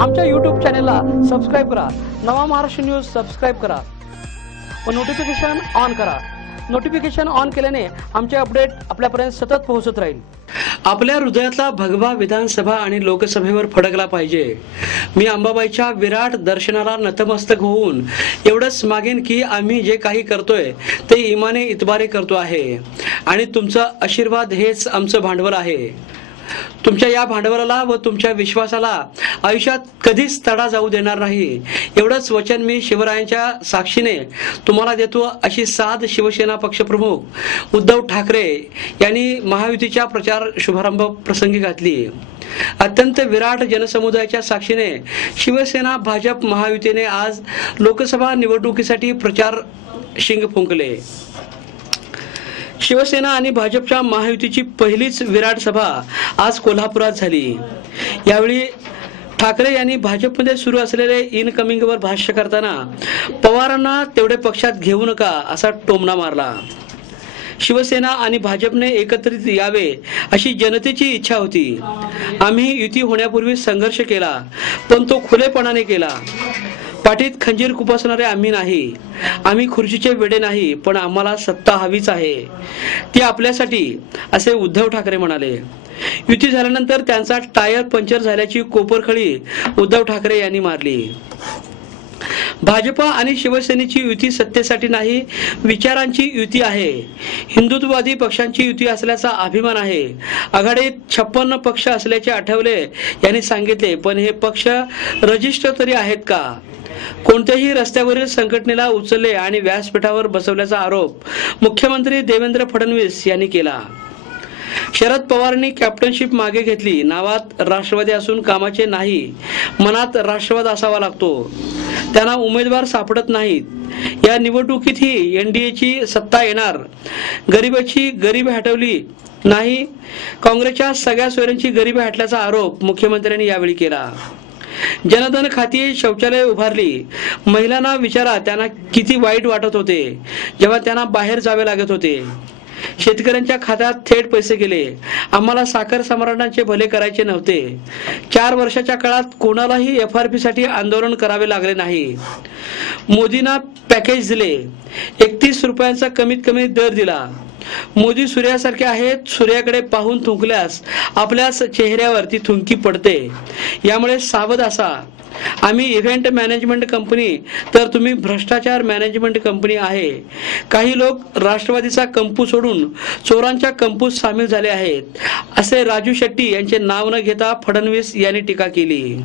आमच्या यूट्यूब चॅनेलला सबस्क्राईब करा. नवा महाराष्ट्र न्यूज सबस्क्राईब करा. व नोटिफिकेशन ऑन करा. नोटिफिकेशन ऑन केल्याने आमचे अपडेट आपल्यापर्यंत सतत पोहोचत राहील. आपल्या हृदयातला भगवा विधानसभा आणि लोकसभेवर फडकला पाहिजे. मी अंबाबाईच्या विराट दर्शनाला नतमस्तक होऊन एवढंच मागेन की आम्ही जे काही करतोय ते इमाने इतबारे करतो आहे. आणि तुमचा आशीर्वाद हेच आमचं भांडवल आहे. तुमच्या या भांडवलाला व तुमच्या विश्वासाला आयुष्यात कधीच तडा जाऊ देणार नाही. एवढंच वचन मी शिवरायांच्या साक्षीने तुम्हाला देतो अशी साध शिवसेना पक्षप्रमुख उद्धव ठाकरे यांनी महायुतीच्या प्रचार शुभारंभ प्रसंगी घातली. अत्यंत विराट जनसमुदायाच्या साक्षीने शिवसेना भाजप महायुतीने आज लोकसभा निवडणुकीसाठी प्रचार शिंग फुंकले. शिवसेना आणि भाजपच्या महायुतीची पहिलीच विराट सभा आज कोल्हापुरात झाली. यावेळी ठाकरे यांनी भाजपमध्ये सुरू असलेले इनकमिंगवर भाष्य करताना पवारांना तेवढे पक्षात घेऊ नका असा टोमणा मारला. शिवसेना आणि भाजपने एकत्रित यावे अशी जनतेची इच्छा होती. आम्ही युती होण्यापूर्वी संघर्ष केला पण तो खुलेपणाने केला. पाठीत खंजीर खुपसणारे आम्ही नाही. आम्ही खुर्चीचे वेडे नाही पण आम्हाला सत्ता हवीच आहे. ती आपल्यासाठी असे उद्धव ठाकरे म्हणाले. युती झाल्यानंतर त्यांचा टायर पंक्चर झाल्याची कोपरखळी उद्धव ठाकरे यांनी मारली. भाजपा आणि शिवसेनेची युती सत्तेसाठी नाही विचारांची युती आहे. हिंदुत्ववादी पक्षांची युती असल्याचा अभिमान आहे. आघाडीत छप्पन्न पक्ष असल्याचे आठवले यांनी सांगितले पण हे पक्ष रजिस्टर तरी आहेत का? कोणत्याही रस्त्यावरील संघटनेला उचलले आणि व्यासपीठावर बसवल्याचा आरोप मुख्यमंत्री देवेंद्र फडणवीस यांनी केला. शरद पवारांनी कॅप्टनशिप मागे घेतली. नावात राष्ट्रवादी असून कामाचे नाही. मनात राष्ट्रवाद असावा लागतो. त्यांना उमेदवार सापडत नाहीत. या निवडणुकीतही एनडीएची सत्ता येणार. गरिबाची गरीब हटवली नाही. काँग्रेसच्या सगळ्या सोयऱ्यांची गरिबी हटल्याचा आरोप मुख्यमंत्र्यांनी यावेळी केला. जनधन खाती शौचालय उभारली. महिलांना विचारा त्यांना किती वाईट वाटत होते. जेव्हा त्यांना बाहेर जावे लागत होते. शेतकऱ्यांच्या खात्यात थेट पैसे गेले. आम्हाला साखर सम्राटांचे भले करायचे नव्हते. चार वर्षाच्या काळात कोणालाही एफ आर पी साठी आंदोलन करावे लागले नाही. मोदींना पॅकेज दिले. एकतीस रुपयांचा कमीत कमी दर दिला. मोदी सूर्यासारखे आहेत सूर्याकडे पाहून थुंकल्यास आपल्या चेहऱ्यावरती थुंकी पडते. यामुळे सावध असा. आम्ही इव्हेंट मॅनेजमेंट कंपनी तर तुम्ही भ्रष्टाचार मॅनेजमेंट कंपनी आहे. काही लोक राष्ट्रवादीचा कंपू सोडून चोरांच्या कंपूत सामील झाले आहेत. असे राजू शेट्टी यांचे नाव न घेता फडणवीस यांनी टीका केली.